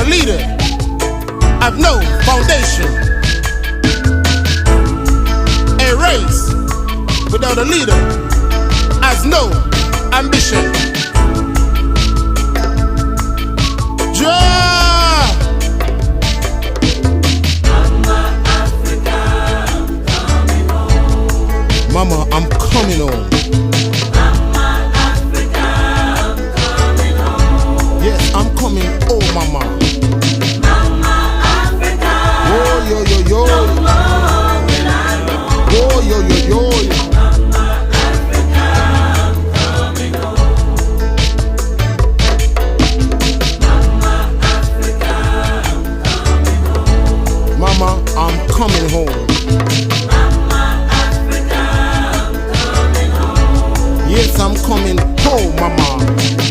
a leader, I've no foundation. A race without a leader has no ambition. Mama, I'm coming home. Mama Africa, I'm coming home. Yes, I'm coming home, Mama. Mama Africa, oh yo yo yo. No more will I roam. Oh yo yo yo. Mama Africa, I'm coming home. Mama Africa, I'm coming home. Mama, I'm coming home. Yes, I'm coming home, Mama.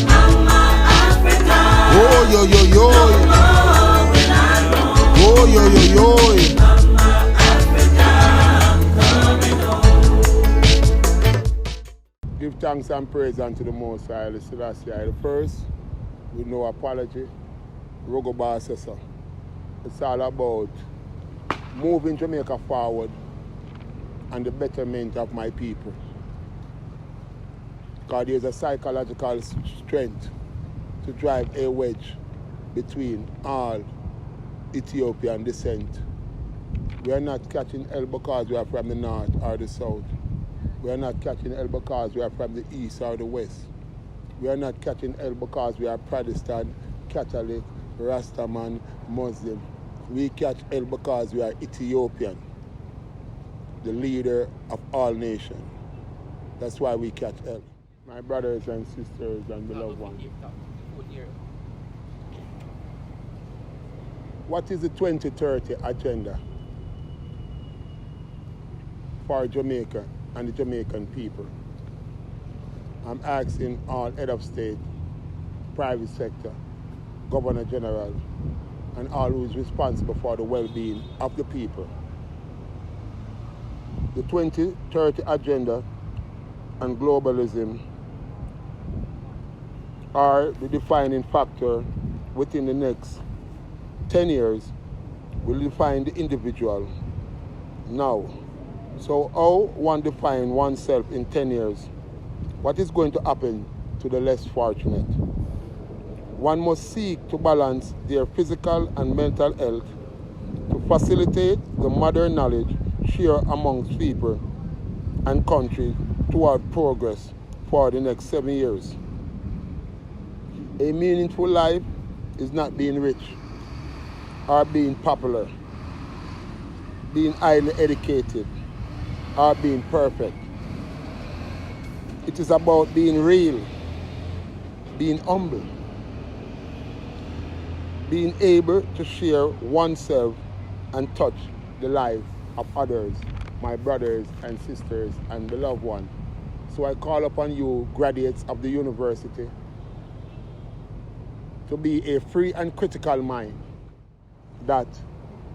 Mama Africa, oh yo yo yo. No more will I roam. Oh yo yo yo. Mama Africa, I'm coming home. Give thanks and praise unto the Most High, the Selassie the First, with no apology. Rugu Bassessa. It's all about moving Jamaica forward and the betterment of my people. Because there's a psychological strength to drive a wedge between all Ethiopian descent. We are not catching hell because we are from the north or the south. We are not catching hell because we are from the east or the west. We are not catching hell because we are Protestant, Catholic, Rastaman, Muslim. We catch hell because we are Ethiopian, the leader of all nations. That's why we catch hell. My brothers and sisters and beloved ones. What is the 2030 agenda for Jamaica and the Jamaican people? I'm asking all head of state, private sector, Governor General, and all who is responsible for the well-being of the people. The 2030 agenda and globalism are the defining factor within the next 10 years will define the individual now. So how one define oneself in 10 years? What is going to happen to the less fortunate? One must seek to balance their physical and mental health to facilitate the modern knowledge shared amongst people and countries toward progress for the next 7 years. A meaningful life is not being rich or being popular, being highly educated or being perfect. It is about being real, being humble, being able to share oneself and touch the life of others, my brothers and sisters and beloved ones. So I call upon you, graduates of the university, to be a free and critical mind, that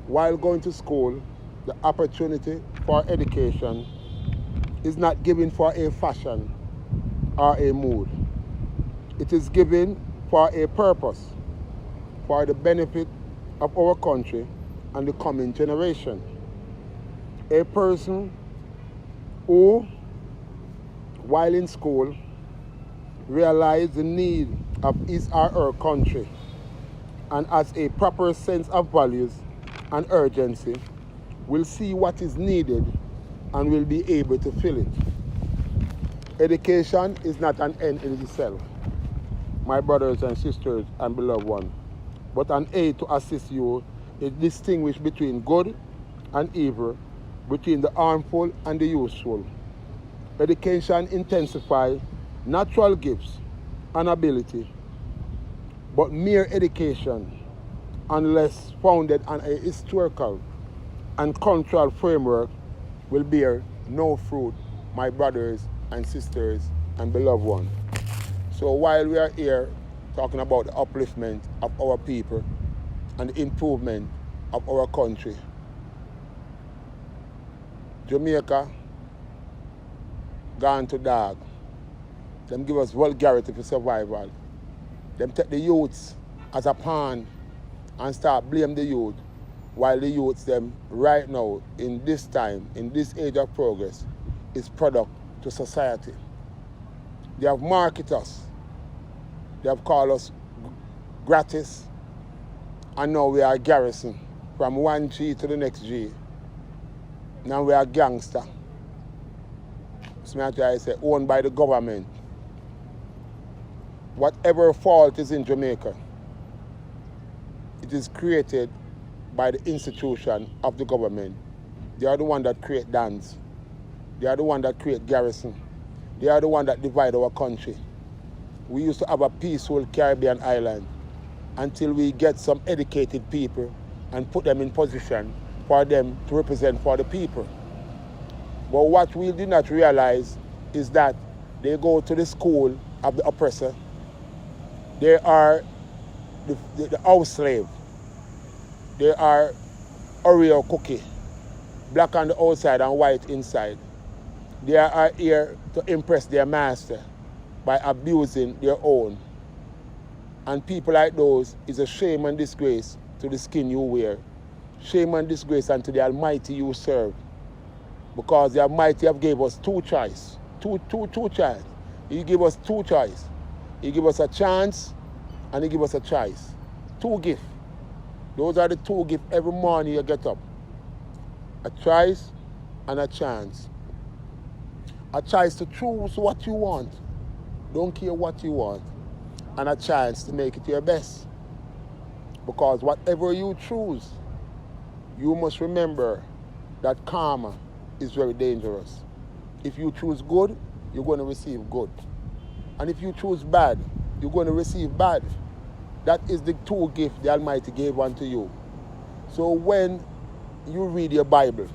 while going to school, the opportunity for education is not given for a fashion or a mood. It is given for a purpose, for the benefit of our country and the coming generation. A person who, while in school, realizes the need of his or her country and has a proper sense of values and urgency will see what is needed and will be able to fill it. Education is not an end in itself, my brothers and sisters and beloved ones, but an aid to assist you to distinguish between good and evil, between the harmful and the useful. Education intensifies natural gifts and ability, but mere education, unless founded on a historical and cultural framework, will bear no fruit, my brothers and sisters and beloved ones. So while we are here talking about the upliftment of our people and the improvement of our country, Jamaica gone to dog. Them give us vulgarity for survival. Them take the youths as a pawn and start blame the youth, while the youths them right now, in this time, in this age of progress, is product to society. They have marketed us. They have called us gratis, and now we are garrison from one G to the next G. Now we are gangster. So I say, owned by the government. Whatever fault is in Jamaica, it is created by the institution of the government. They are the one that create dance. They are the one that create garrison. They are the one that divide our country. We used to have a peaceful Caribbean island until we get some educated people and put them in position for them to represent for the people. But what we did not realize is that they go to the school of the oppressor. They are the house slave. They are Oreo cookie, black on the outside and white inside. They are here to impress their master by abusing their own. And people like those is a shame and disgrace to the skin you wear. Shame and disgrace unto the Almighty you serve. Because the Almighty have gave us two choice. Two choice. He gave us two choice. He gave us a chance and he gave us a choice. Two gifts. Those are the two gifts every morning you get up. A choice and a chance. A choice to choose what you want. Don't care what you want. And a chance to make it your best. Because whatever you choose, you must remember that karma is very dangerous. If you choose good, you're going to receive good. And if you choose bad, you're going to receive bad. That is the two gifts the Almighty gave unto you. So when you read your Bible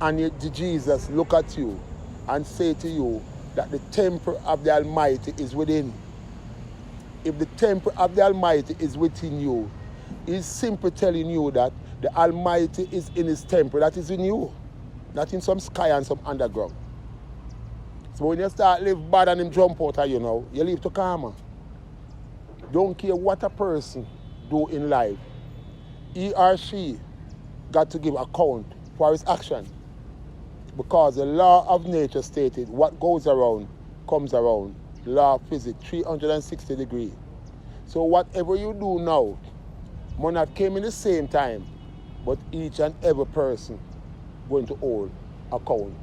and Jesus look at you and say to you that the temple of the Almighty is within. If the temple of the Almighty is within you, he's simply telling you that the Almighty is in his temple, that is in you, not in some sky and some underground. So when you start live bad and him jump out of you now, you live to karma. Don't care what a person do in life. He or she got to give account for his action. Because the law of nature stated what goes around comes around. Law of physics, 360 degrees. So whatever you do now, may not came in the same time, but each and every person going to hold account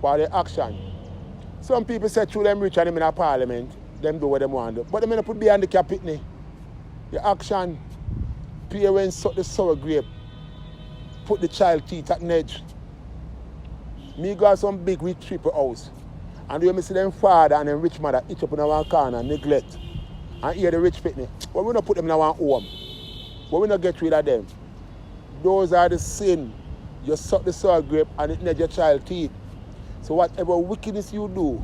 for their action. Some people say through them rich and them in a parliament, them do what they want to do. But them not put behind the capitany. The action, parents suck the sour grape, put the child teeth at the edge. Me got some big rich triple house. And when I see them father and them rich mother each up in one corner, neglect. And hear the rich pitney. But we don't put them in one home. But we don't get rid of them. Those are the sin. You suck the sour grape and it needs your child teeth. So whatever wickedness you do,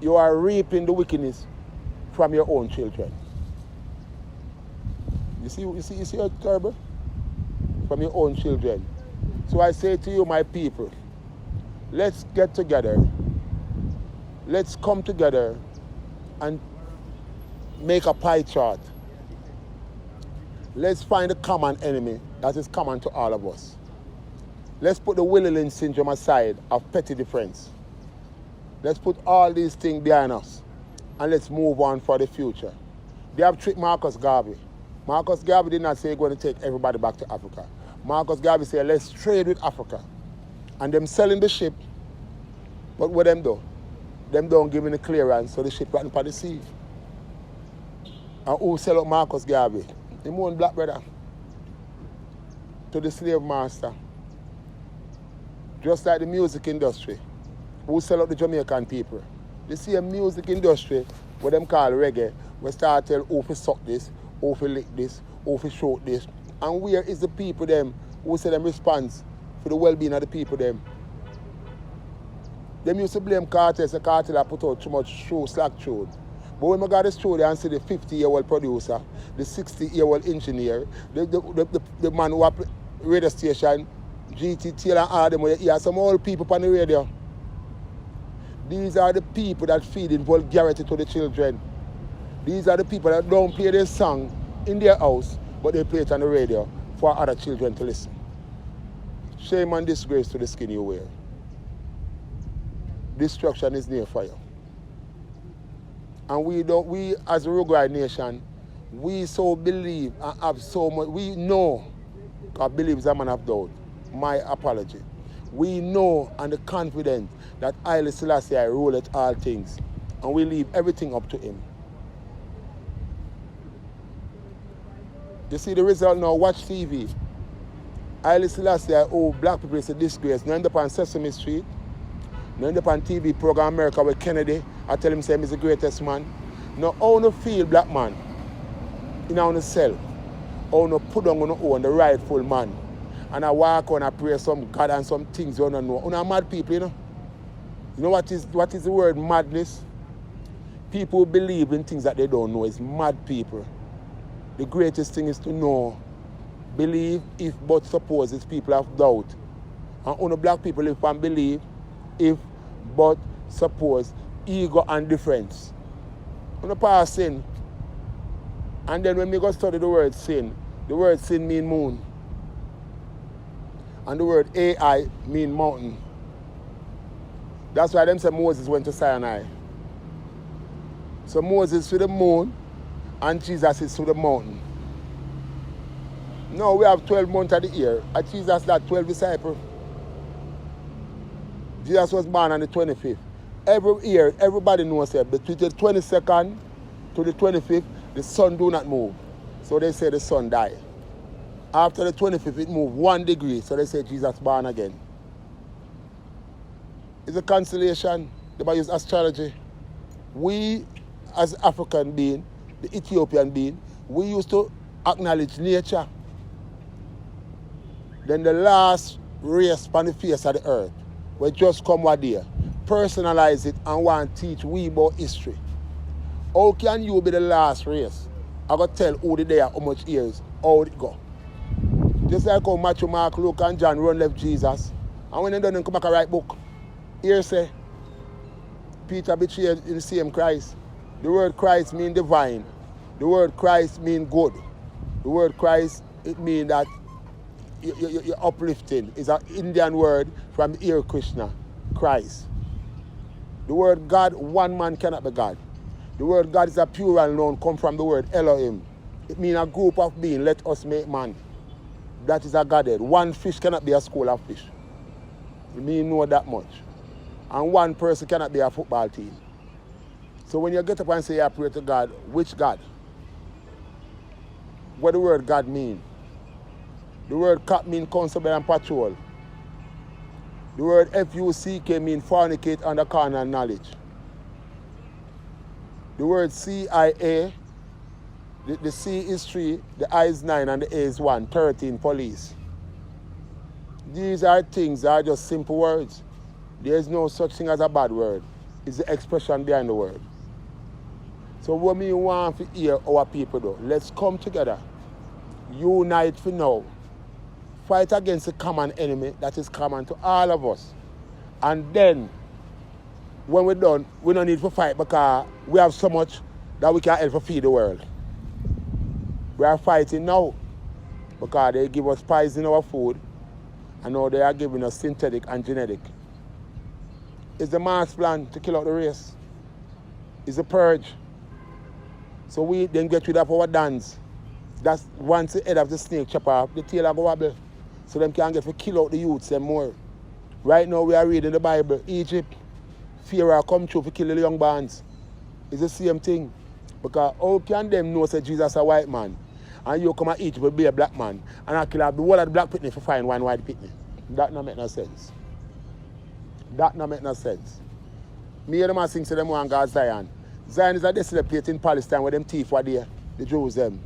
you are reaping the wickedness from your own children. You see how terrible? From your own children. So I say to you, my people, let's get together. Let's come together and make a pie chart. Let's find a common enemy that is common to all of us. Let's put the Willie syndrome aside of petty difference. Let's put all these things behind us and let's move on for the future. They have tricked Marcus Garvey. Marcus Garvey did not say he's going to take everybody back to Africa. Marcus Garvey said, let's trade with Africa. And them selling the ship, but what them do? Them don't give me the clearance, so the ship got into the sea. And who sell out Marcus Garvey? Him own black brother. To the slave master. Just like the music industry. Who sell out the Jamaican people? The same music industry, what them call reggae, we start tell who to suck this, who to lick this, who to shoot this. And where is the people them who say them response for the well-being of the people them? Them used to blame cartels, the cartel have put out too much show, slack tune. But when I got the story and see the 50-year-old producer, the 60-year-old engineer, the man who have radio station, GT, and all them, where you hear some old people on the radio. These are the people that feed in vulgarity to the children. These are the people that don't play their song in their house but they play it on the radio for other children to listen. Shame and disgrace to the skin you wear. Destruction is near for you. And we as a Rugu nation, we so believe and have so much, we know, God believes a man of doubt. My apology. We know and the confidence that Haile Selassie ruleth all things, and we leave everything up to him. You see the result now, watch TV. Haile Selassie, oh, black people is a disgrace. Now end up on Sesame Street, now end up on TV program America with Kennedy. I tell him, say he's the greatest man. Now, how you feel, black man, in our self, how you put on your own, the rightful man, and I walk on and pray some God and some things you don't know. You know, mad people, you know? You know what is the word madness? People who believe in things that they don't know. It's mad people. The greatest thing is to know, believe, if but suppose. It's people have doubt. And only black people live and believe, if but suppose, ego and difference. On the past sin. And then when we go study the word sin mean moon. And the word AI mean mountain. That's why them say Moses went to Sinai. So Moses to the moon and Jesus is to the mountain. Now we have 12 months of the year. And Jesus had 12 disciples. Jesus was born on the 25th. Every year, everybody knows that between the 22nd to the 25th, the sun do not move. So they say the sun die. After the 25th, it moved 1 degree. So they say Jesus born again. It's a constellation. They use astrology. We, as African being, the Ethiopian being, we used to acknowledge nature. Then the last race on the face of the earth, we just come one day, personalize it and want to teach we about history. How can you be the last race? I got to tell who the day, how much years, how it go. Just like how Matthew, Mark, Luke and John run left Jesus. And when they done, come back and write book. Here say, Peter betrayed in the same Christ. The word Christ means divine. The word Christ means good. The word Christ, it means that you're uplifting. It's an Indian word from the ear Krishna, Christ. The word God, one man cannot be God. The word God is a plural noun, come from the word Elohim. It means a group of beings, let us make man. That is a Godhead. One fish cannot be a school of fish. You mean know that much. And one person cannot be a football team. So when you get up and say you pray to God, which God? What the word God mean? The word cop mean constable and patrol. The word F-U-C-K mean fornicate under carnal knowledge. The word CIA, the C is 3, the I is 9, and the A is 1, 13, police. These are things that are just simple words. There is no such thing as a bad word. It's the expression behind the word. So what we want to hear our people do, let's come together, unite for now, fight against the common enemy that is common to all of us. And then, when we're done, we don't need to fight because we have so much that we can help to feed the world. We are fighting now because they give us poison in our food and now they are giving us synthetic and genetic. It's the mass plan to kill out the race. It's a purge. So we then get rid of our dance. That's once the head of the snake chop off, the tail will go wobble. So them can get to kill out the youths them more. Right now we are reading the Bible, Egypt, Pharaoh come through to kill the young bands. It's the same thing. Because how can them know that Jesus is a white man and you come and Egypt will be a black man and I kill out the whole of the black pitney for find one white pitney? That don't make no sense. That don't make no sense. Me and them sing to them one God Zion. Zion is a desolate place in Palestine where them thief were there, the Jews them.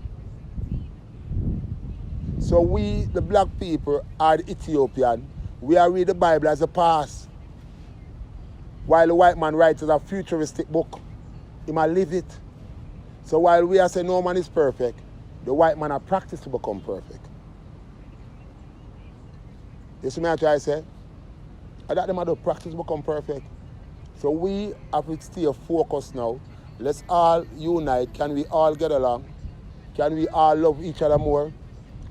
So we, the black people, are the Ethiopian. We are read the Bible as a past. While the white man writes as a futuristic book, he might live it. So while we are saying no man is perfect, the white man has practiced to become perfect. You see me I try to say? I thought them had to practice to become perfect. So we have to stay focused now. Let's all unite. Can we all get along? Can we all love each other more?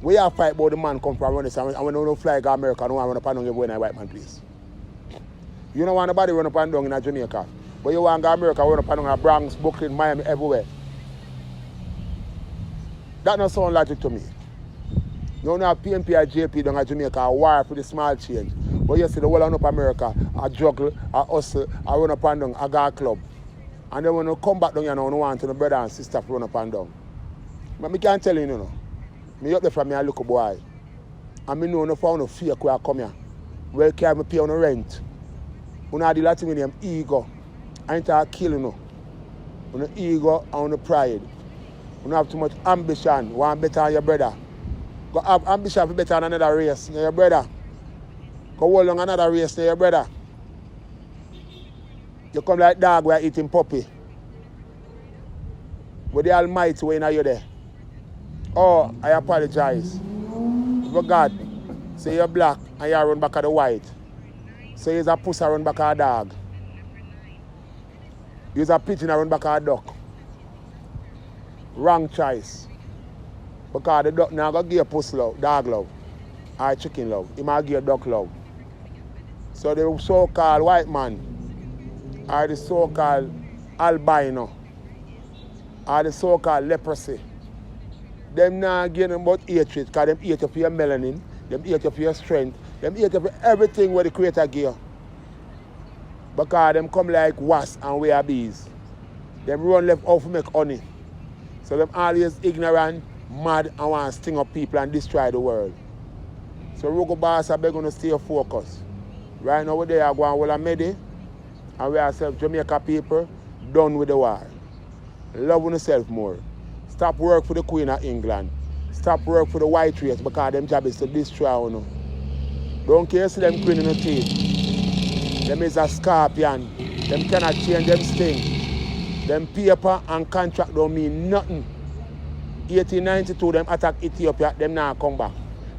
We have fight about the man come from around this, and when we don't fly to America, no one run up and down everywhere in a white man place. You don't want nobody run up and down in Jamaica, but you want to go to America, run up and down in Bronx, Brooklyn, Miami, everywhere. That not sound logic to me. You don't have PNP or JP down in Jamaica, a war for the small change. But you see the whole of up America, a juggle, a hustle, a run up and down, a go club. And then when you come back down, you know, you want to the brother and sister to run up and down. But I can't tell you, you know. Me up there from me, I look a boy. And I know no for no fake where I come here. Where can I pay on the rent? You know, the Latin with them ego. I ain't a kill, you know. On the ego and on the pride. You don't have too much ambition. Want better than your brother. Go have ambition for better than another race than your brother. Go hold on another race than your brother. You come like dog where eating puppy. With the Almighty when are you there? Oh, I apologize. But God, say you're black and you run back at the white. Say you're a pussy run back at a dog. You're a pigeon run back at a duck. Wrong choice. Because the duck now going to give you pussy love, dog love, or chicken love. He might give you duck love. So the so-called white man, or the so-called albino, or the so-called leprosy, them not getting about hatred because them hate you for your melanin, them hate you for your strength, them hate you for everything where the Creator give you. Because them come like wasps and we are bees. Them run left off to make honey. So them always ignorant, mad, and want to sting up people and destroy the world. So Rugu boss, I beg you to stay focused. Right now we there are going to Medi, and we ourselves Jamaica people done with the war. Love yourself more. Stop work for the Queen of England. Stop work for the white race because them job is to destroy you. Don't care see them queen in the teeth. Them is a scorpion. Them cannot change them sting. Them paper and contract don't mean nothing. 1892 them attack Ethiopia, them now come back.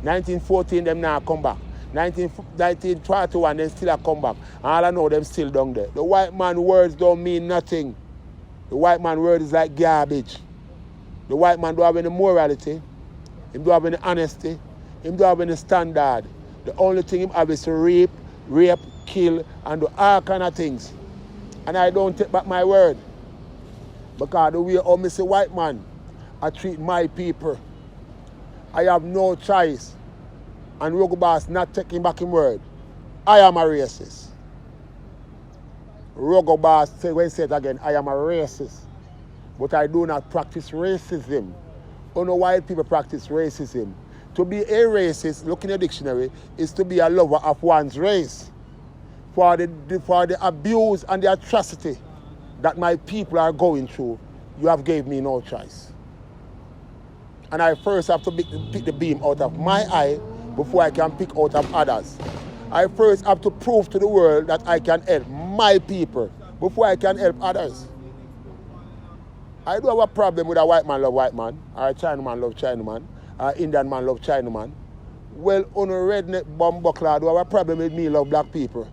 1914 them now come back. 1941 them still a come back. All I know them still down there. The white man words don't mean nothing. The white man word is like garbage. The white man don't have any morality. He don't have any honesty. He don't have any standard. The only thing he have is to rape, kill, and do all kind of things. And I don't take back my word. Because the way I say white man, I treat my people. I have no choice. And Rugu boss not taking back his word. I am a racist. Rugu boss say when say it again, I am a racist. But I do not practice racism. Only white people practice racism. To be a racist, look in the dictionary, is to be a lover of one's race. For the abuse and the atrocity that my people are going through, you have gave me no choice. And I first have to pick the beam out of my eye before I can pick out of others. I first have to prove to the world that I can help my people before I can help others. I don't have a problem with a white man love white man, or a Chinaman love Chinaman, or an Indian man love Chinaman. Well, on a redneck bomb buckler, I don't have a problem with me love black people.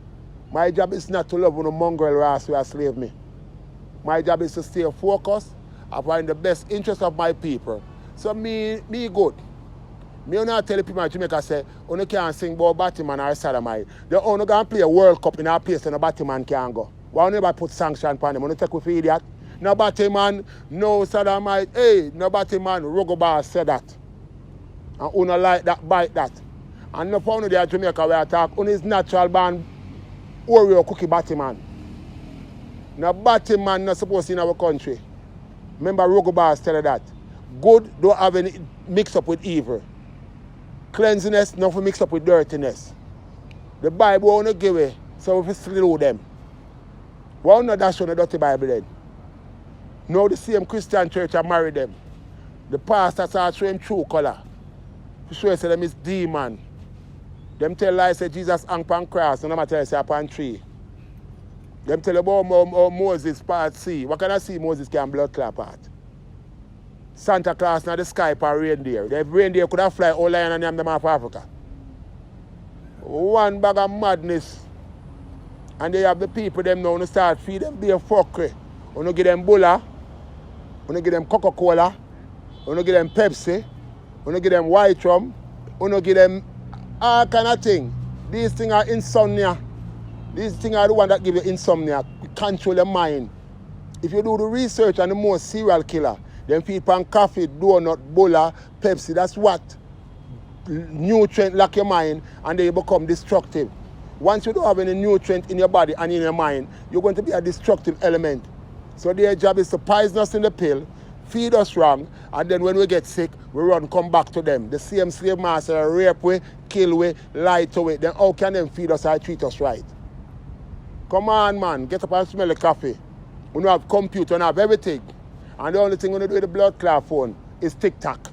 My job is not to love on a mongrel race who slave me. My job is to stay focused upon the best interest of my people. So me good. Me not tell people in Jamaica say, you can't sing about Batman or Sodomite. They only going to play a World Cup in a place and a Batman can't go. Why never put sanction on them? You take with idiot? No Batman, no Sodomite. Hey, no Batman, Rugu boss said that. And you don't like that, bite that. And no found there in Jamaica where I talk, you is natural born Oreo cookie Batman. No Batman not supposed to in our country. Remember Rugu boss tell you that. Good don't have any mix up with evil. Cleanliness not mix up with dirtiness. The Bible won't give it, so we slew them. Why not dash on the dirty Bible then? Now the same Christian church have married them. The pastors are showing true color. To show say them is demon. Them tell lies say Jesus hung upon cross, and them tell say upon tree. Them tell about Moses part C. What can I see Moses can blood clap at? Santa Claus in the sky for reindeer. The reindeer could have fly all lion and them off Africa. One bag of madness. And they have the people them now to start feed them beer fuckery. You give them bulla, you give them Coca-Cola, We don't give them Pepsi. We don't give them white rum. We don't give them all kind of thing. These things are insomnia. These things are the one that give you insomnia. Control your mind. If you do the research on the most serial killer, them feed pan coffee, donut, bola, Pepsi, that's what nutrient lock your mind and they become destructive. Once you don't have any nutrient in your body and in your mind, you're going to be a destructive element. So their job is to poison us in the pill, feed us wrong, and then when we get sick, we run come back to them. The same slave master rape we, kill we, lie to we. Then how can them feed us and treat us right? Come on, man, get up and smell the coffee. We don't have computer, we don't have everything. And the only thing we do with the blood clot phone is TikTok.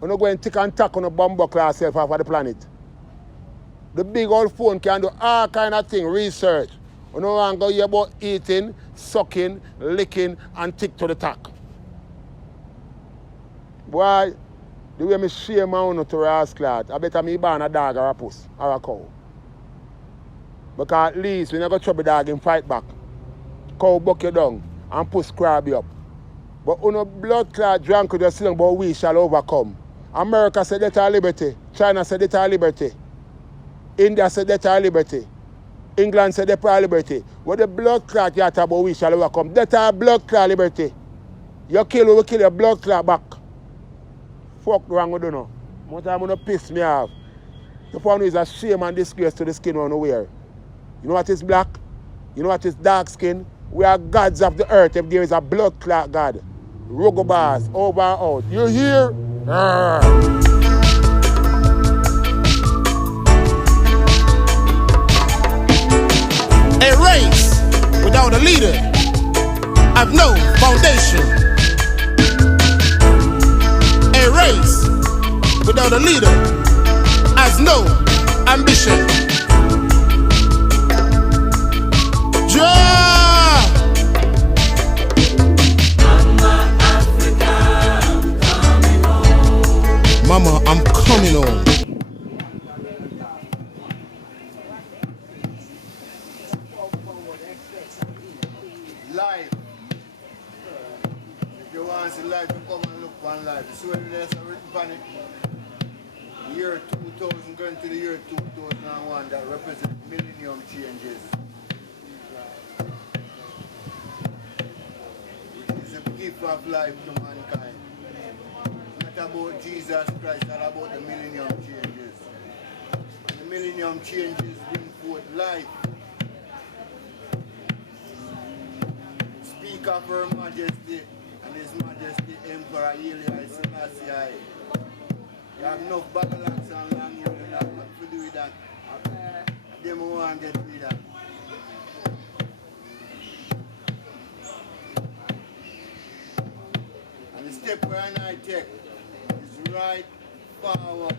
We're not going to tick and tack on a bomb buckle ourselves off of the planet. The big old phone can do all kind of things, research. We don't want to go here about eating, sucking, licking, and tick to the tack. Boy, the way I share my own to rascal, I better me born a dog or a puss or a cow. Because at least when you go trouble dog and fight back, cow buck you down and puss crab you up. But when blood clot drunk with just saying, but we shall overcome. America said that our liberty. China said that our liberty. India said that our liberty. England said that our liberty. What the blood clot you talk about we shall overcome. That our blood clot liberty. You kill, we will kill your blood clot back. Fuck wrong with you know. More time when you piss me off. The one who is a shame and disgrace to the skin on the wear. You know what is black? You know what is dark skin? We are gods of the earth if there is a blood clot God. Rugu bars, over and out. You hear? A race without a leader have no foundation. A race without a leader has no ambition. Mama, I'm coming home. Life. If you want to see life, you come and look on life. So there's a written on it. The year 2000 going to the year 2001 that represents millennium changes. It is a gift of life to mankind. Not about Jesus Christ, not about the millennium changes. And the millennium changes bring forth life. Speak of Her Majesty and His Majesty Emperor Haile Selassie. You have enough battles and long you don't have nothing to do with that. They won't get rid of that. And the step where I take is right forward.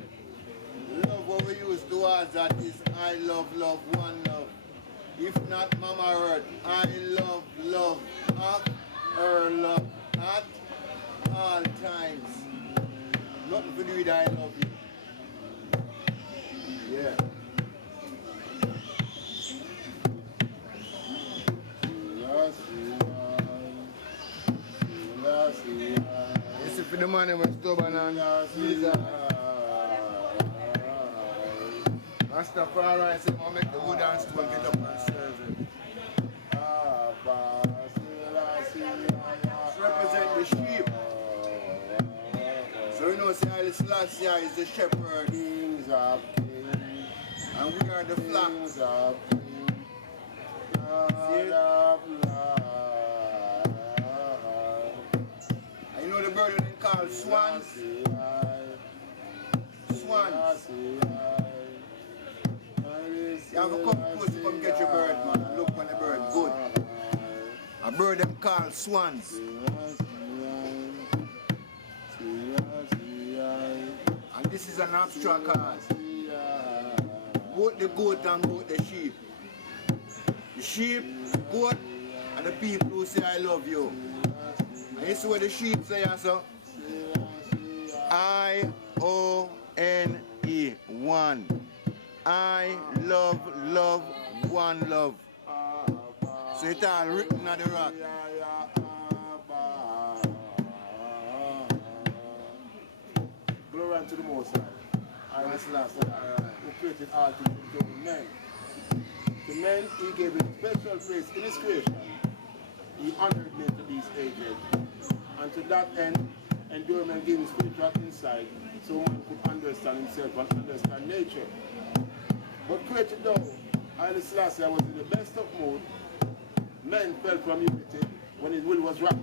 Love what we use towards that is I love, love, one love. If not Mama Earth, I love, love, of her love at all times. Nothing to do with I love you. Yeah. This is for the man who was stubborn and Rastafari said, I'll make the wood and stone get up and serve him. Represent the sheep. So you know, say Haile Selassie is the shepherd. And we are the flocks. See it? And you know the bird they call swans? Swans. You have to come close to come get your bird, man. Look when the bird good. A bird them call swans. And this is an abstract cause. Both the goat and both the sheep. The sheep, the goat, and the people who say I love you. And you see what the sheep say also? I-O-N-E, one. I love, love, one love. So it's all written on the rock. unto the Most High. And this last who created all things including men. To men, he gave a special place in his creation. He honored men to these ages. And to that end, endurement gave him spiritual insight so man could understand himself and understand nature. But created though, Haile Selassie was in the best of mood, men fell from unity when his will was wrapped.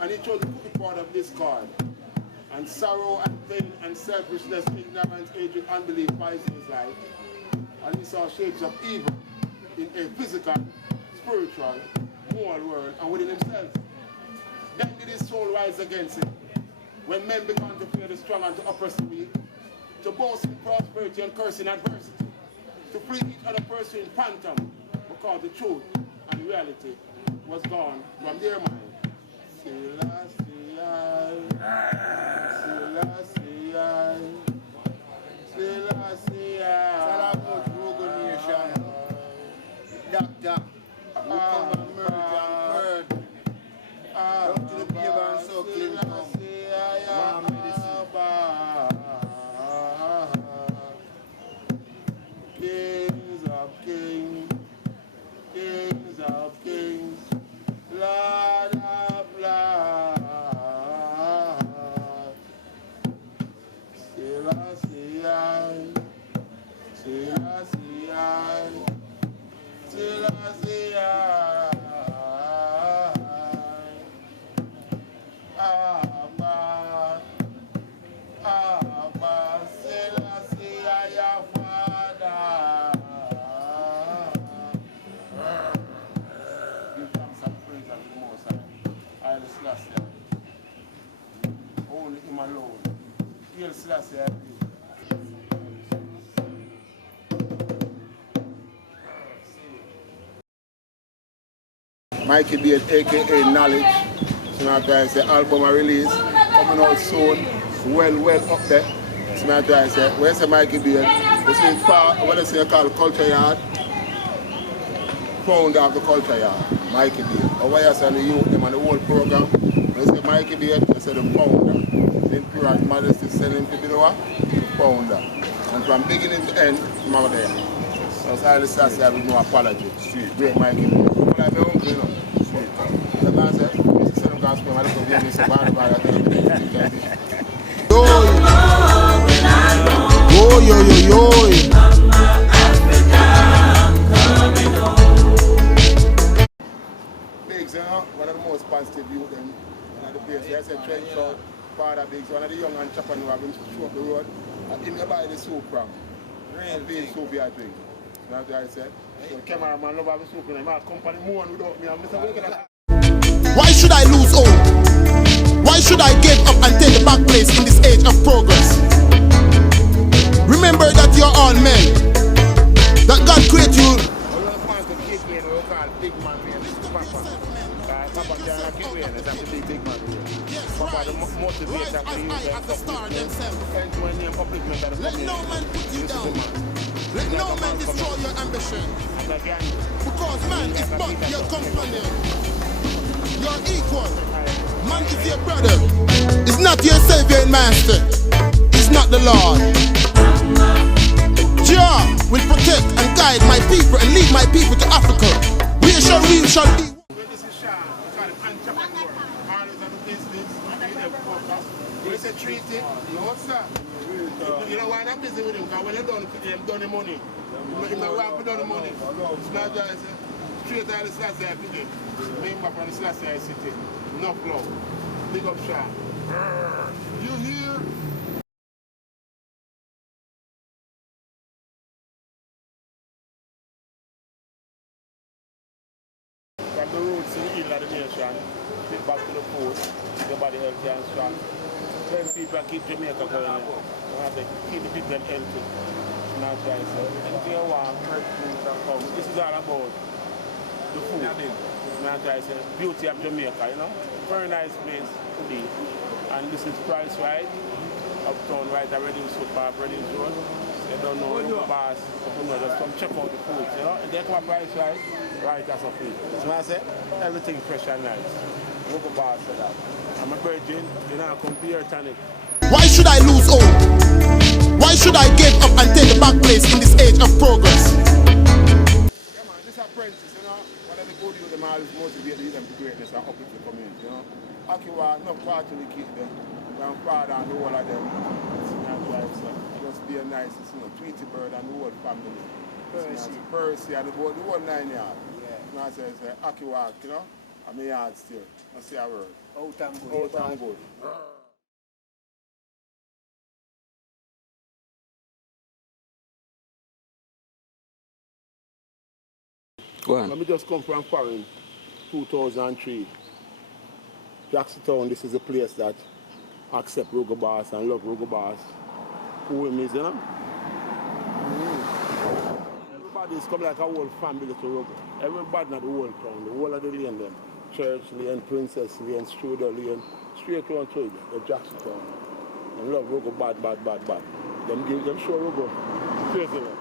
And he chose to put the part of discord. And sorrow and pain and selfishness, ignorance, hatred, unbelief lies in his life. And he saw shapes of evil in a physical, spiritual, moral world and within himself. Then did his soul rise against him. When men began to fear the strong and to oppress the weak, to boast in prosperity and curse in adversity, to free each other pursuing phantom, because the truth and reality was gone from their mind. Selassie, Selassie, Tell about Rugu Nation. Doctor, who come and murder and murder. Come to the paper and so clean come. One medicine. Kings of kings, kings of kings, Lord of lords. Selassie, Selassie, Selassie, Abba, Abba, Selassie, your Father. Give thanks and praise unto the Most High. Haile Selassie. Only him alone. Haile Selassie, I believe. Mikey Beard, aka Knowledge. So now I say album I release, coming out soon, well up there. So now I say, where's the Mikey Beard? This is part, what I say called Culture Yard. Founder of the Culture Yard, Mikey Beard. Or why I say the youth, them on the whole program. They say Mikey Beard, they say the founder. Then pure and modesty send him to be the founder. And from beginning to end, I'm out there. So Haile Selassie, I have no apology. Great Mikey Beard. People like me hungry, you know. The man said, this is the gospel, I don't know if you're about Biggs, you know, one of the most positive youth them in the place. There's a trench road, Father Biggs, one of the young entrepreneurs who have been to show up the road. And in the buy the soup from. Real big soup I drink. That's what I said. So the cameraman love having soup in him. My company more without me. I'm just looking at. Why should I lose hope? Why should I give up and take the back place in this age of progress? Remember that you're all men. That God created you. Big man here, Papa. Papa can't keep waiting, it's have to be big man here. Papa the motivator for you Let no man put you down. Let no man destroy your ambition. Because man is but your companion. Your equal. Man is your brother. It's not your savior and master. It's not the Lord. Jah will protect and guide my people and lead my people to Africa. We shall be. This is Shah, we call him entrepreneur. Always on the business, it's a treaty. No, sir. You know why I'm busy with him? Because when they're done the money. If they want to the money. It's not just straight out of the Selassie I today. Member from the Selassie I city. Enough love. Big up Shah. You hear? From the roots in the hill of the nation, get back to the coast, keep your body healthy and strong. Then people keep Jamaica going. Keep the people healthy. Not guys. Anything you want, come. This is all about the food. Not guys. Beauty of Jamaica, you know. Very nice place to be. And this is Price Right, uptown right at Redding's Football, Redding's Road. They don't know the bars, just come check out the food, you know. And they come a Price Right, right as a food. So I say, everything fresh and nice. Local bars for that. I'm a virgin, you know, come to your tonic. Why should I lose hope? Why should I give up and take the back place in this age of progress? Yeah, man, this apprentice, you know, whatever they go do, them always motivate them to greatness and up into the community, you know. Akiwa, no part of the kid them, grandfather and the whole of them, so just be a nice, you know, Tweety Bird and the whole family. Percy and the whole 9 yard. Yeah. You know, I say, Akiwa, you know, I'm a yard still. I say a word. Out and good. Out and good. Go on. Let me just come from foreign, 2003. Jacksontown, this is a place that accept Rugu Boss and love Rugu Boss. Who him is, you know? Everybody's come like a whole family to Rugu. Everybody not the whole town, the whole of the lane them. Church Lane, Princess Lane, Struder Lane, straight on through the Jacksontown. And love Rugu bad. Them show Rugu. Crazy man.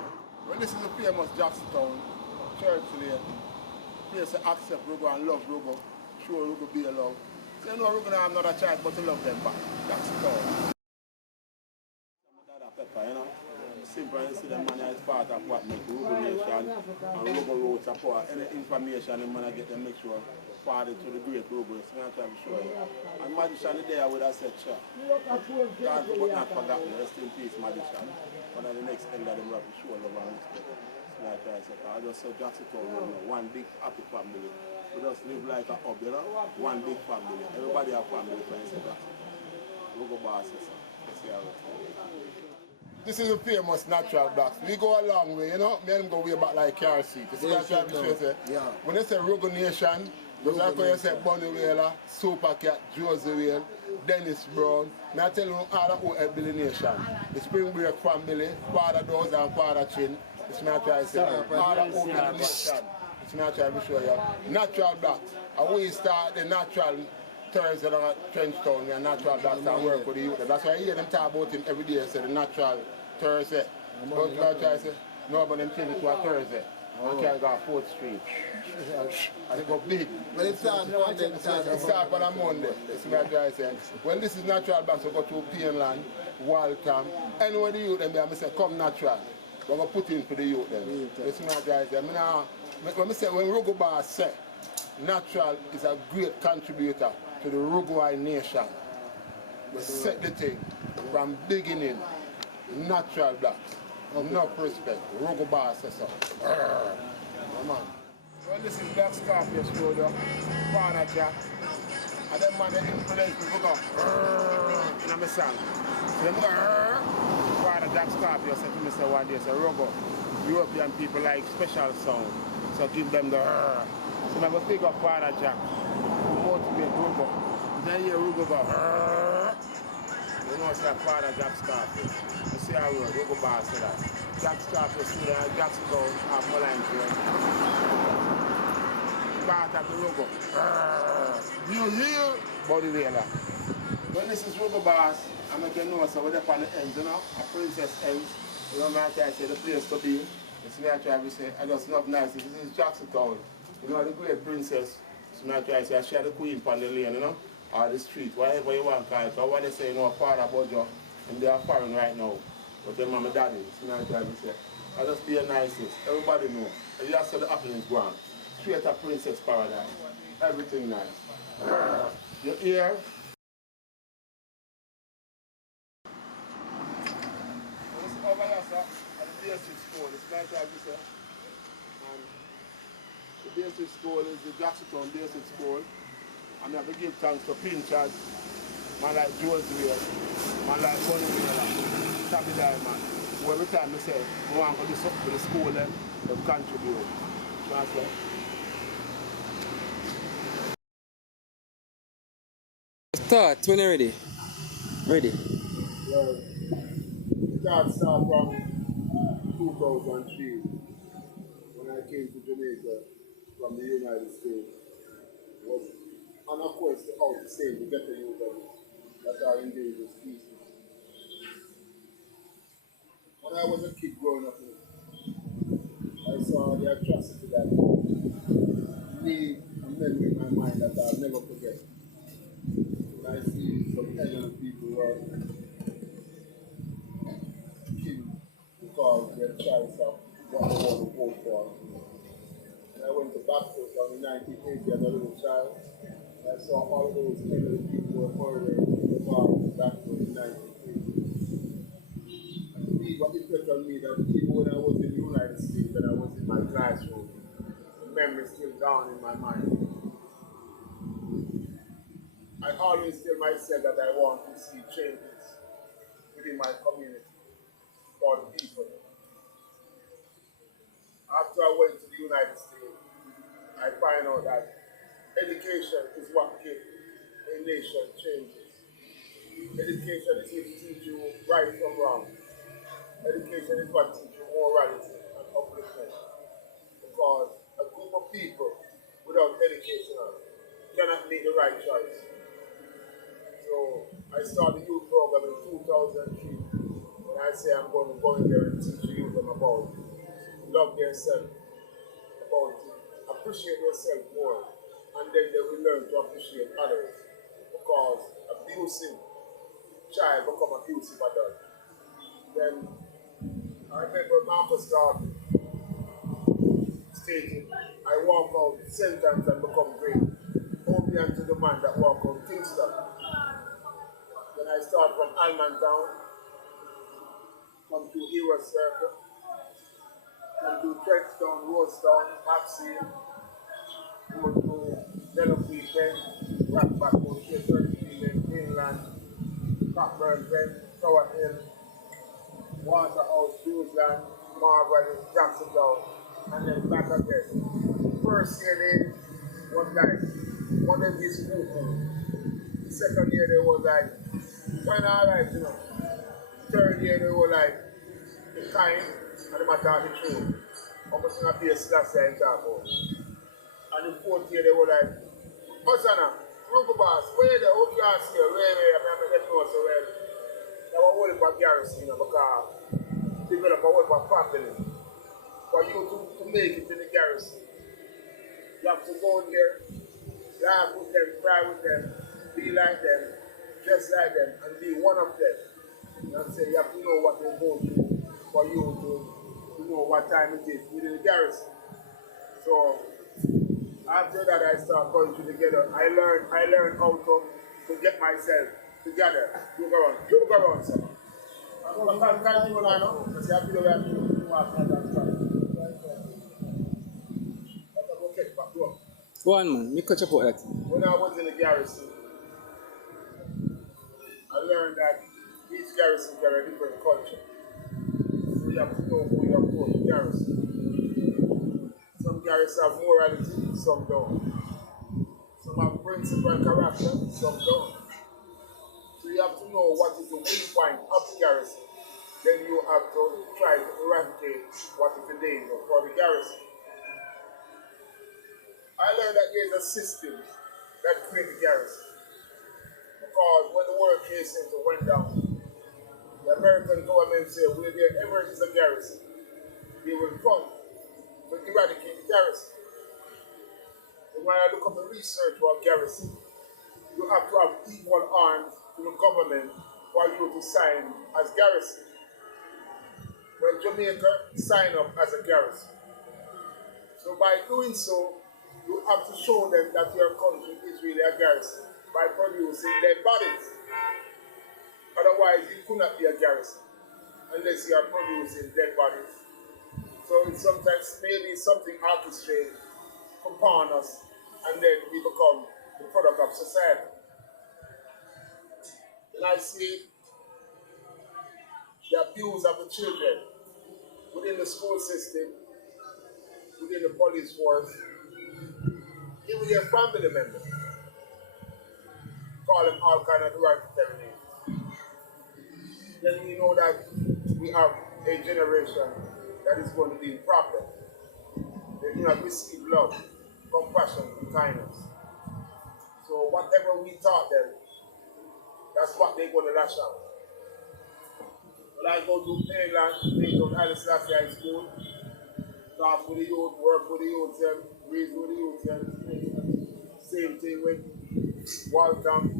Well, this is a famous Jacksontown. Church Lane, place to accept Rugu and love Rugu, show Rugu be love. So you know Rugu have another child but to love them back. That's it all. Pepper, you know. Simple, you see them man is part of what make Rugu Nation and Rugu Road support. Any information them man get them make sure party to the great Rugu. So I'm trying to show you. And Magician there with a set shot. God but not forgotten. Rest in peace, Magician. One of the next thing that them have to show love and respect. Like I said, I just saw Jacksontown, one big happy family. We just live like a hub, you know? One big family. Everybody have family friends in Jacksontown. Rugu bosses. This is a famous natural blacks. We go a long way, you know? Me and them go way back like car seat. You see what I'm trying to say? Yeah. When they say Rugu Nation, just like when you say Bunny Whaler, Super Cat, Josie Whale, Dennis Brown, I tell you all the Billy Nation. The Spring Break family, Father Doze and Father Chin. It's not trying to say all the Open Nation. It's not trying to show you. Natural blacks. And we start the natural Thursday in Trenchtown and natural blacks and work with the youth. That's why I hear them talk about him every day, say the natural Thursday. But you try to say, no, but them change it to a Thursday. I can't go 4th Street. And it go big. But it's on Monday. It starts on a Monday. That's what I try to say. When this is natural blacks, we go to Pienland, Waltham. Anywhere the youth them there, I say, come natural. We're going to put in for the youth then. That's what I say. When Rugu Boss say, natural is a great contributor to the Rugu nation. We set the thing from beginning, natural blacks. Enough respect. Rugu Boss says so. Come on. Well, this is Black Scorpio Studio, Father Jack. And them man, they influence people go, in my song. So them go, Father Jack Scorpio said to me, say one day, say, Rugu, European people like special sound. So give them the So I'm going to pick up Father Jack, who motivate Rugu. Then you hear Rugu go, you know it's like Father Jack Scorpio. You see how Rugu Boss say that. Jack Scorpio, see that Jacksontown, have more line here. Part of the Rugu. You hear? Body Whaler. When this is Rugu Boss, I'm going to know so we're up on the ends, you know, a princess ends. You know what I say, the place to be. It's me I try to say, I just love nice. This is Jacksontown. You know, the great princess. So me I try to say, I share the queen on the lane, you know, or the street, whatever you want to call it. Or what they say, you know, father about you, and they are foreign right now. But then mama daddy, so me I try to say, I just be a nicest. Everybody know. And you just saw the happenings go on. Straight to princess paradise. Everything nice. You hear? Over here, sir, at the basic school, it's like that, sir. And the basic school is the Jacksontown Basic School. And I have to give thanks to Pinchers, man like Josie, man like Bunny Whaler, Tabby Diamond. Who every time I say, I want to do something for the school, then they contribute. That's it. Start when you're ready. Ready. Well, start from 2003 when I came to Jamaica from the United States. Was on a quest to how to save the better youth that are endangered species. When I was a kid growing up, I saw the atrocity that leave a memory in my mind that I'll never forget. When I see some elderly people who are choice of what they want to vote for. And I went to baptism in 1980 as a little child. And I saw all of those elderly people were murdered in the bar in Baptist in 1980. And to me, what it felt on me that even when I was in the United States and I was in my classroom, the memory is still down in my mind. I always tell myself that I want to see changes within my community for the people. After I went to the United States, I find out that education is what gives a nation changes. Education is what teaches you right from wrong. Education is what teaches you morality and upliftment. Because a group of people without education cannot make the right choice. So I started the youth program in 2003, and I say I'm going to go in there and teach the youth about love themselves, about appreciate yourself more, and then they will learn to appreciate others. Because abusing child become abusive adult. Then I remember Marcus Garvey stating, I walk out sentence and become great, only unto the man that walk out Kingston. Then I start from Almantown, come to Hero Circle, come to Trenchtown, Rosestown, Maxine, go to Delaware Pen, Rockback, Sheffield, Inland, Cockburn Pen, Tower Hill, Waterhouse, Dewsland, Marbury, Jacksontown, and then back again. First year they was like one of these people. The second year they was like kind of alright, you know. Third year they were like kind and they might talk the truth. Almost going to be a slash in talk about. And the fourth year they were like, Hosanna, Rugu boss, where the old guys here, where I let know so well. They were all about garrison, you know, because develop a whole about family. For you to make it in the garrison, you have to go in there, laugh with them, cry with them, be like them, dress like them, and be one of them. You know what I'm saying? You have to know what they go through for you to know what time it is within the garrison. So after that I start going together. I learned how to get myself together. You go around, sir. I'm going to continue now, because you have to do that to walk and Go on, man. Me catch up with that. when I was in the garrison, I learned that each garrison got a different culture. So you have to know who you are for the garrison. Some garrisons have morality, some don't. Some have principle and character, some don't. So you have to know what is the weak point of the garrison. Then you have to try to eradicate what is the danger for the garrison. I learned that there is a system that creates the garrison. Because when the World Trade Center went down, the American government said, where there ever is a garrison, they will fund to eradicate the garrison. And when I look up the research for garrison, you have to have equal arms to the government for you to sign as garrison. When Jamaica sign up as a garrison. So by doing so, you have to show them that your country is really a garrison by producing dead bodies. Otherwise, it could not be a garrison unless you are producing dead bodies. So it's sometimes maybe something orchestrated upon us, and then we become the product of society. And I see the abuse of the children within the school system, within the police force, even their family members. Call them all kind of derogatory names. Then we know that we have a generation that is going to be in problem. They do not receive love, compassion, and kindness. So whatever we taught them, that's what they're going to lash out. When I go to England, they go to Alice High School, talk with the youth, work with the youth, raise with the youth, same thing with Waltham,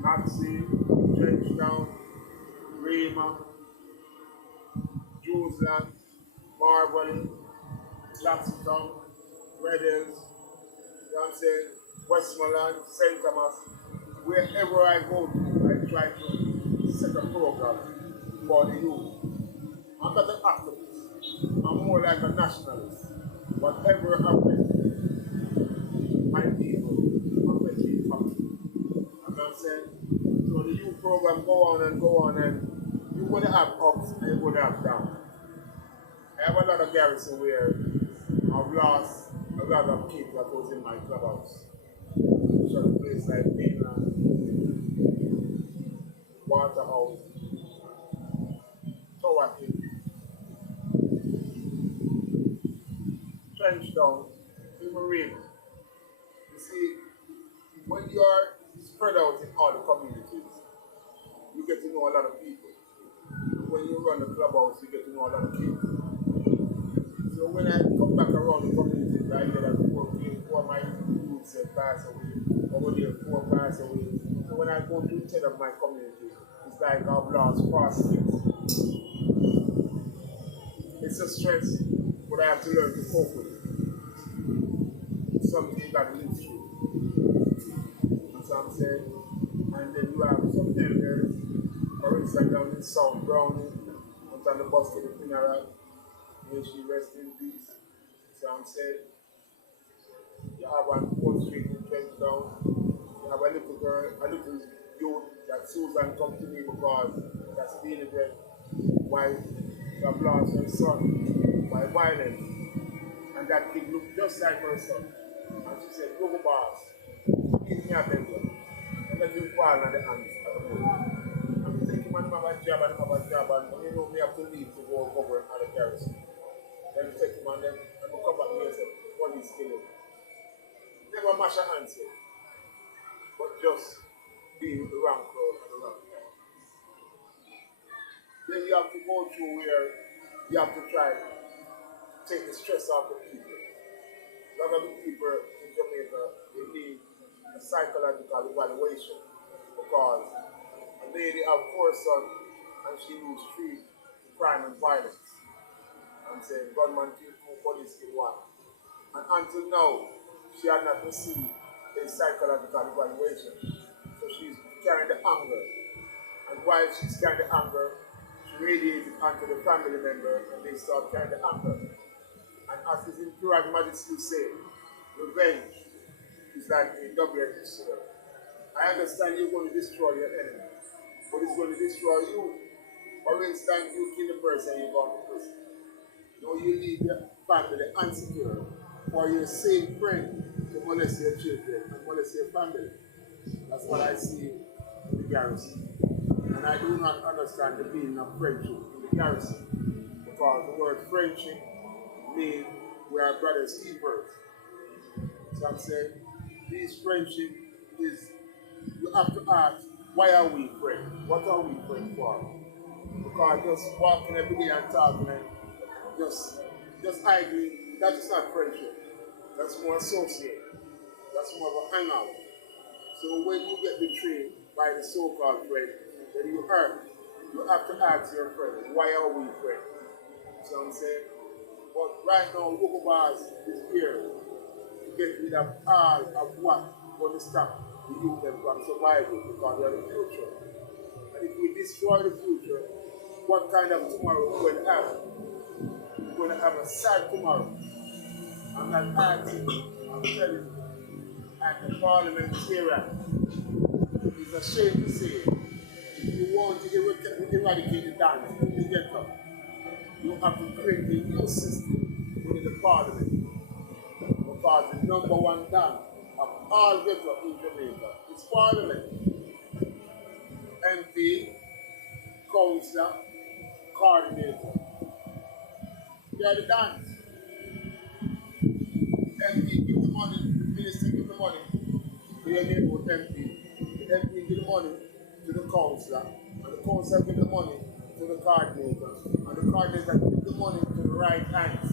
Maxine, Trenchtown, Rayma, Dewsland, Marble, Blackstone, Red Hills, you know what I'm saying, Westmoreland, St. Thomas. Wherever I go to, I try to set a program for the youth. I'm not an activist. I'm more like a nationalist. Whatever happens, my people affect the family. You know what I'm saying? So the youth program go on, and you're going to have ups and you're going to have downs. I have a lot of garrison where I've lost a lot of kids that was in my clubhouse. So the place like Mainland, Waterhouse, Tower Hill, Trenchtown, Marine. You see, when you are spread out in all the communities, you get to know a lot of people. When you run the clubhouse, you get to know a lot of kids. So when I come back around the community, I get that four of my youths that pass away, over there 4 pass away. So when I go to 10 of my community, it's like I've lost 4 kids. It's a stress, but I have to learn to cope with it. It's something you got to live through. That's what I'm saying. And then you have some elders, for instance, down in South Browning, on the bus to the funeral. May she rest in peace. So I'm saying, you have on 4th Street in Trenchtown, you have a little girl, a little youth that Susan come to me because that's being a wife that lost her son by violence. And that kid looked just like her son. And she said, Rugu boss, give me a bedroom. And let him fall on the hands of the moon. And we take him and have a job and you know we have to leave to go cover at the garrison. Then we take him and then we come back here and say, police kill him. Never mash a hand, say, but just be with the wrong crowd and the wrong time. Then you have to go through where you have to try to take the stress off the people. A lot of the people in Jamaica, they need a psychological evaluation because a lady have 4 sons and she lose 3 to crime and violence. I'm saying gunman kill 2, police kill 1. And until now, she had not received a psychological evaluation. So she's carrying the anger. And while she's carrying the anger, she radiates it onto the family member and they start carrying the anger. And as his imperial majesty said, revenge is like a double-edged sword. I understand you're going to destroy your enemy, but it's going to destroy you. For instance, you kill the person, you're going to prison. No, you leave your family unsecure for your same friend to molest your children and molest your family. That's what I see in the garrison. And I do not understand the meaning of friendship in the garrison because the word friendship means we are brothers keepers. So I'm saying this friendship is, you have to ask, why are we friends? What are we friends for? Because just walking every day and talking and just arguing, that is not friendship. That's more associate. That's more of a hangout. So when you get betrayed by the so-called friend, then you hurt. You have to ask your friend, why are we friends? So I'm saying, but right now, Rugu Bars is here to get rid of all of what going to stop the youth them from surviving because they are the future. And if we destroy the future, what kind of tomorrow we're going to have? We're going to have a sad tomorrow. I'm not asking, I'm telling you, and the parliamentarian is ashamed to say, if you want to eradicate the dance in the ghetto, you have to create a new system within the parliament. Because the number 1 dance of all ghetto in Jamaica is parliament. MP, councillor, coordinator. They are the dance. MP give the money, the minister give the money to your neighborhood MP. The MP give the money to the councillor, and the councillor give the money to the coordinator, and the coordinator give the money to the right hands.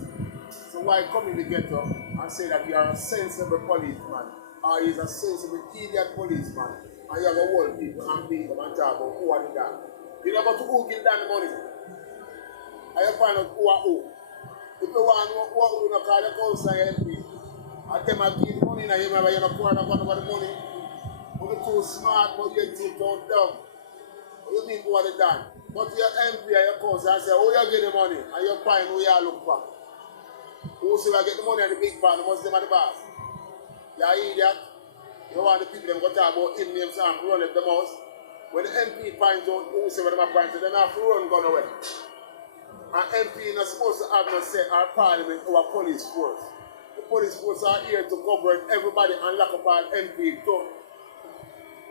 So why come in the ghetto and say that you are a sensible policeman, or you are a sensible idiot policeman, and you have a whole people and beat them and talk about who are the done? You never to who give down the money. And you find out who are who. If you want what we don't call the council MP, and them are give money and you remember you're not poor enough over the money. You're too smart, but you're too dumb. You people what they done. But your MP and your council and say, oh, you get the money and you find who you look for. Who say I get the money and the big band, what's them at the boss? You idiot. You want the people them go talk about in names and run at the most. When the MP finds out who say what them are pointing, then have to run gone away. An MP is not supposed to have no say our parliament or our police force. The police force are here to govern everybody and lock up our MP too.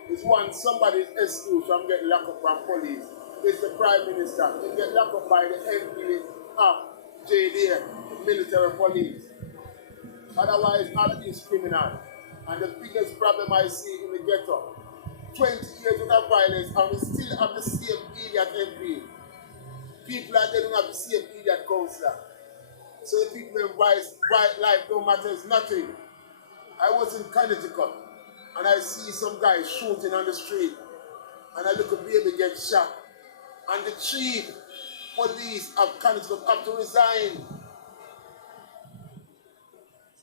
It's one somebody's excuse from getting locked up by police. It's the Prime Minister. He get locked up by the MP of JDA, the military police. Otherwise, all of these criminal. And the biggest problem I see in the ghetto, 20 years without violence, and we still have the same idiot MP. People are dealing with the same idiot councillor. So the people in bright life don't matter nothing. I was in Connecticut and I see some guy shooting on the street and a little baby get shot. And the chief police of Connecticut have to resign.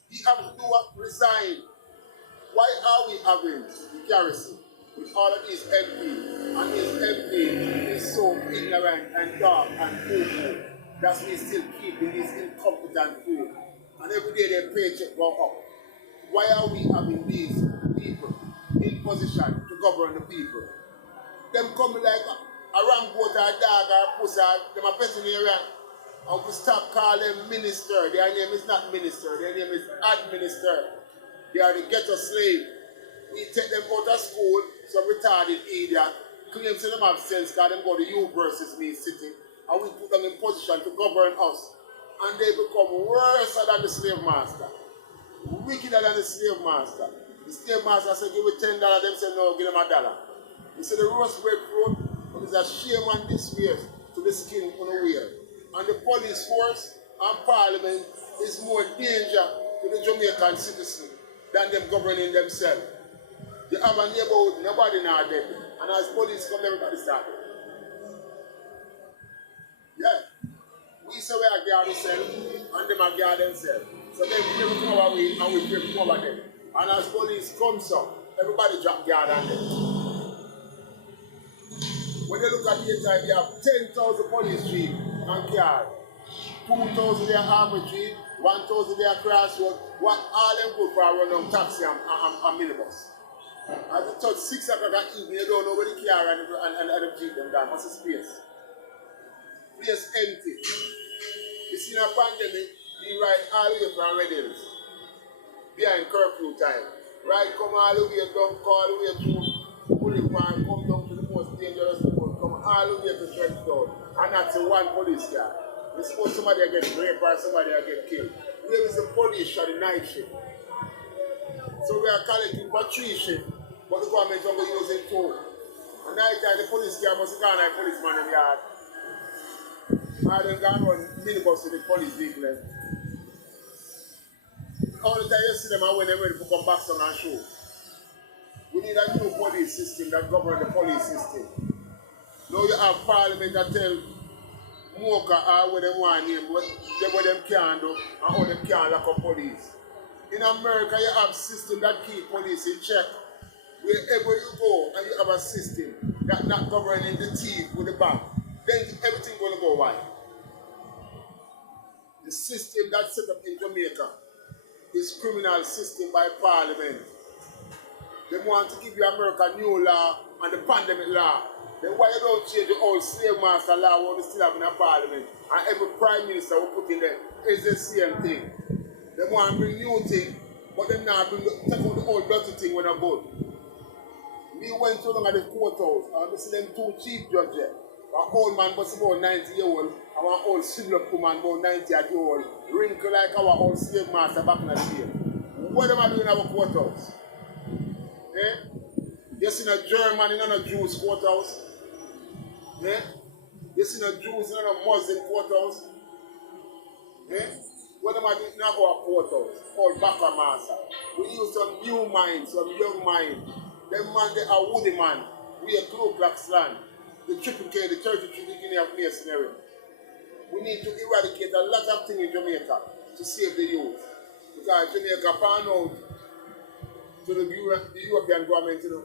He have to do what? Resign. Why are we having the garrison with all of these MP? And his MP is so ignorant and dark and fool. That's me still keeping these incompetent fool. And every day their paycheck go up. Why are we having these people in position to govern the people? Them coming like a ramboat or a dog or a pussy, them a veterinarian. And we stop calling them minister. Their name is not minister, their name is administrator. They are the ghetto slave. We take them out of school, some retarded idiot, claim to them have sense because them go to U versus me city, and we put them in position to govern us. And they become worse than the slave master. Wickeder than the slave master. The slave master said, give it $10, them say no, give them $1. He said the roast breadfruit, but it's a shame and disgrace to the skin on the wear. And the police force and parliament is more danger to the Jamaican citizen than them governing themselves. They have a neighborhood, nobody now dead. And as police come, everybody start. Yeah. We say we are guard ourselves, and them are guard themselves. So they pray to come our way, and we pray to come over them. And as police come, so everybody drop guard on them. When you look at the time, you have 10,000 police chief and guard. 2,000 there army chief, 1,000 there crossroad. What all them good for a run on taxi and minibus. As it touch 6 o'clock at evening, you don't know where the car and the jeep them down. What's the space? Place empty. You see in a pandemic, we ride all the way from Red Hills. Behind curfew time. Ride come all the way down, all the way to Boulevard, come down to the most dangerous road, come all the way to Trenchtown. And that's a one police car. You suppose somebody will get raped or somebody will get killed. There is a police at the night shift. So we are collecting for 3 shifts, but the government is only using 2. And night time the police car must go like policeman in the yard. And then go and run minibus with the police vehicle. All the time you see them and when they're ready to come back and show. We need a new police system that governs the police system. Now you have parliament that tell Mocha or what they want name, what them can do and how them can lock up police. In America, you have a system that keep police in check. Wherever you go and you have a system that not governing the thief with the bank, then everything will go wide. The system that's set up in Jamaica is criminal system by parliament. They want to give you America new law and the pandemic law. Then why you don't change the old slave master law what we still have in a parliament and every prime minister will put in there? It's the same thing. They want to bring new thing, but they not bring take out the old dirty thing when I vote. We went so long at the courthouse and we see them 2 chief judges. An old man must be about 90 years old, and one old civil woman about 90 years old, wrinkle like our old slave master back in the day. What am I doing in our courthouse? Eh? You see a German in a Jewish courthouse? Eh? You see a Jews in a Muslim courthouse? Eh? What am I doing in our courthouse? Called Baka Master. We use some new mind, some young mind. Them man, they are woody man. We are Ku Klux Klan. The Triple K, the 33 Guinea of Masonry. We need to eradicate a lot of things in Jamaica to save the youth. Because Jamaica found out to the European government, you know,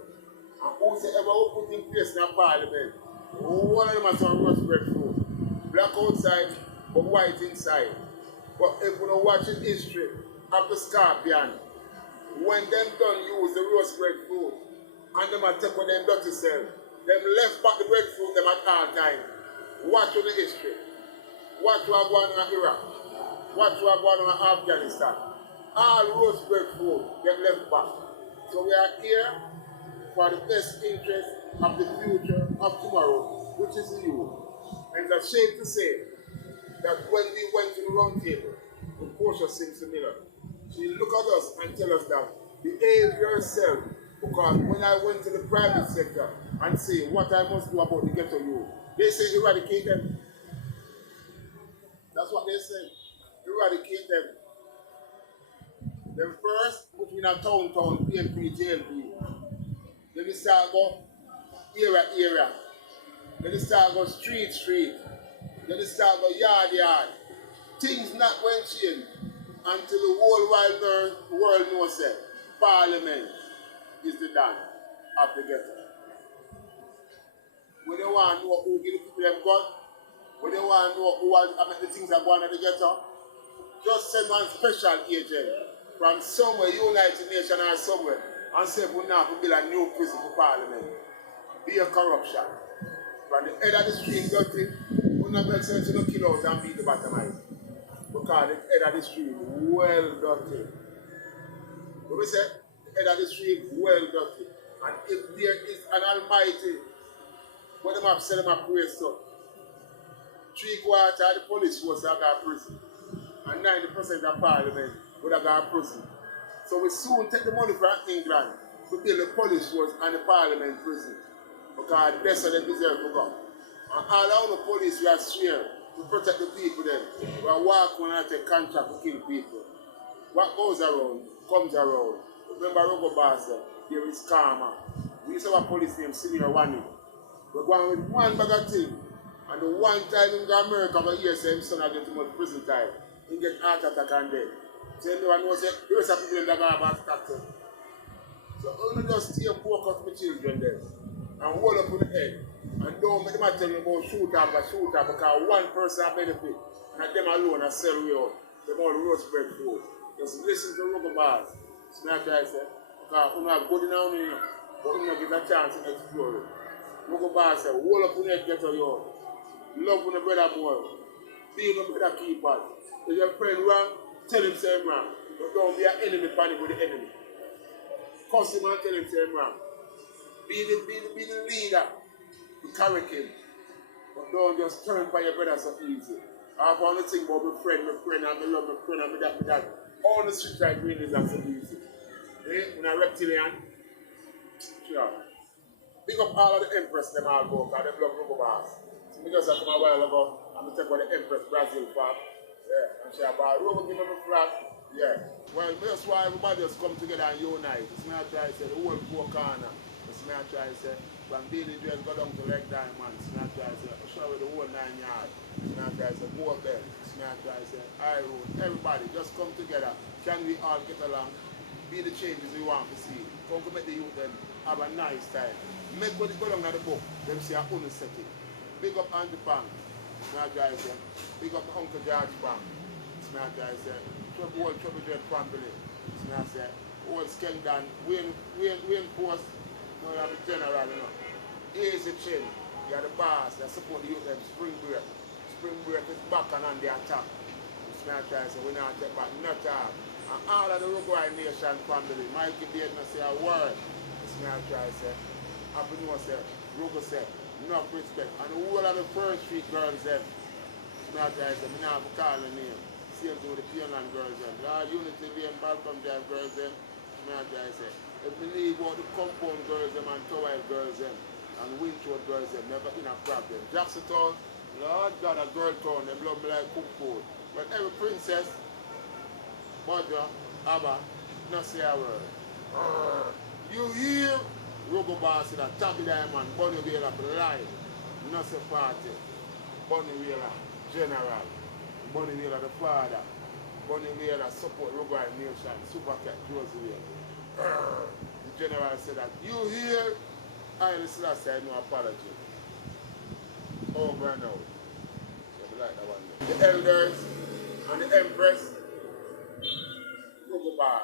and whosoever who put in place in a parliament, one of them has some roast breadfruit. Black outside, but white inside. But if you don't watch in history of the scorpion, when them done use the roast breadfruit, and them take with them dirty self, them left back the breadfruit them at all time. Watch on the history. Watch what going on in Iraq. Watch what going on in Afghanistan. All roast breadfruit them left back. So we are here for the best interest of the future of tomorrow, which is the youth. And it's a shame to say that when we went to the round table, the portion seems similar. So you look at us and tell us that behave yourself, because when I went to the private sector and say what I must do about the ghetto youth, they say eradicate them. That's what they say. Eradicate them. Then first, put me in a town, PNP, JLP. Then they start go area. Then they start go street. Then they start go yard. Things not going to change until the whole wide world knows that Parliament is the done of the ghetto. We don't want to know who give the people them gun. We don't want to know who are the things that go on in the ghetto. Just send one special agent from somewhere, United Nations or somewhere, and say we now build a new prison for Parliament. Be a corruption. From the head of the street dirty, we not make sense to kill out and beat the bottom line. Because the head of the street well dirty. What we say? The head of the street well dirty. And if there is an almighty, what them have said them have praised up. 3/4 of the police force have got prison. And 90% of Parliament would have got prison. So we soon take the money from England to build the police force and the Parliament prison. Because that's what they deserve to go. And all the police we are swear to protect the people then. We are walking and take contract to kill people. What goes around comes around. Remember Rugu said, there is karma. We used to have a police named Senior Wani. We're going with one bag of thing. And the one time in America, but here say his son get to much prison time. He get heart attack and dead. So everyone knows that there is a people that have a status. So only just stay and focus my children there. And hold up on the head. And don't make them tell me about shoot up, because one person has benefit. And them alone are sell we out. Them all roast bread food. Just listen to Rugu bars. It's not what I say. Because we have good enough here, but we don't get a chance to explore it. Rugu bars say, hold up on the head, get to you. Love on the brother more. Be the brother keeper. If your friend wrong, tell him say him wrong. But don't be an enemy panic with the enemy. Cuss him and tell him say him wrong. Be the leader. To carry him. But don't just turn for your brother so easy. I have only think about my friend, and I love my friend, and my that. All the streets are green is not so easy. Eh? When a reptilian, sure. Pick up all of the empress them all go, because they love Rugu bars. So I just come a while ago, and I take what the empress Brazil for. Yeah, and she about Rugu give me a flag. Yeah. Well, that's why everybody just come together and unite. It's me I try to say, the whole four corner. It's me I try to say, from Daily Dress go down to Leg Diamonds. It's me I try to say, show the whole 9 yards. It's me I try to say, go up there. It's me I try to say, I road. Everybody just come together. Can we all get along? Be the changes we want to see. Come to make the youth them have a nice time. Make what they go down at the book. Them see a own setting. Big up Andy Pang. It's me I try to say. Big up Uncle George Pang. It's me I try to say. Trouble Dread family. It's me I say. Old Skendon. Wayne Post. No, you have a general, you know. Easy chin. You are the boss. You support the youth them. Spring break. Spring break is back and on the attack. It's me I try to say. We not take back no time. And all of the Rugu Nation family. Mikey did not say a word. It's me I try to say. Happy New Year, say. Rugu say. Enough respect. And the whole of the First Street girls them. It's me I try to say. Me not call the name. Same to the Pianland girls them. Lord Unity Lane, Balcom Drive girls them. It's me I try to say. If we leave out the compound girls them and Tower girls them and Winchwood girls them, never in a problem. Jackson Town, Lord God, a girl town, they love me like cook food. But every princess, mother, Abba, not say a word. You hear Rugu Boss in a Tabby Diamond, Bunny Wheeler for life. Not say party. Bunny Wheeler. General, Bunny Wheeler the father, Bunny Wheeler support Rugu Nation, Super Cat Josie. The general said that you here, I last I no apology. Over and out. So we like that one. The elders and the empress, Rugu Bar.